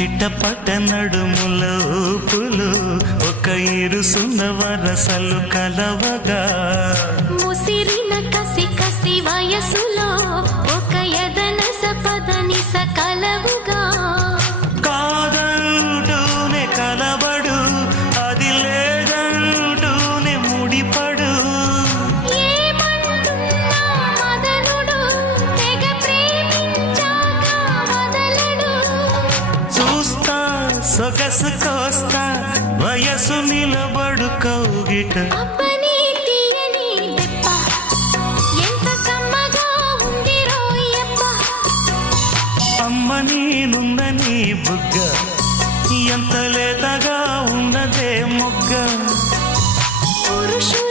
చిట్టపట్ట నడుముల ఊపులు ఒక ఇరుసున్న వరసలు కలవగా ముసిరిన కసి కసి వయసులో ఒక యదన సపదని సకలవుగా కాదంటూనే కలబడు అది లేదంటూనే ముడిపడు ఏమంటున్నా మదనుడు తెగ ప్రేమించాక వదలడు చూస్తా సొగసు కోస్తా వయసు నిలబడు కౌగిట అబ్బని తీయని దెబ్బ ఎంత కమ్మగా ఉంది రోయప్ప అమ్మ నేనుందని బుగ్గ ఎంత లేతగా ఉన్నదే మొగ్గ పురుషుల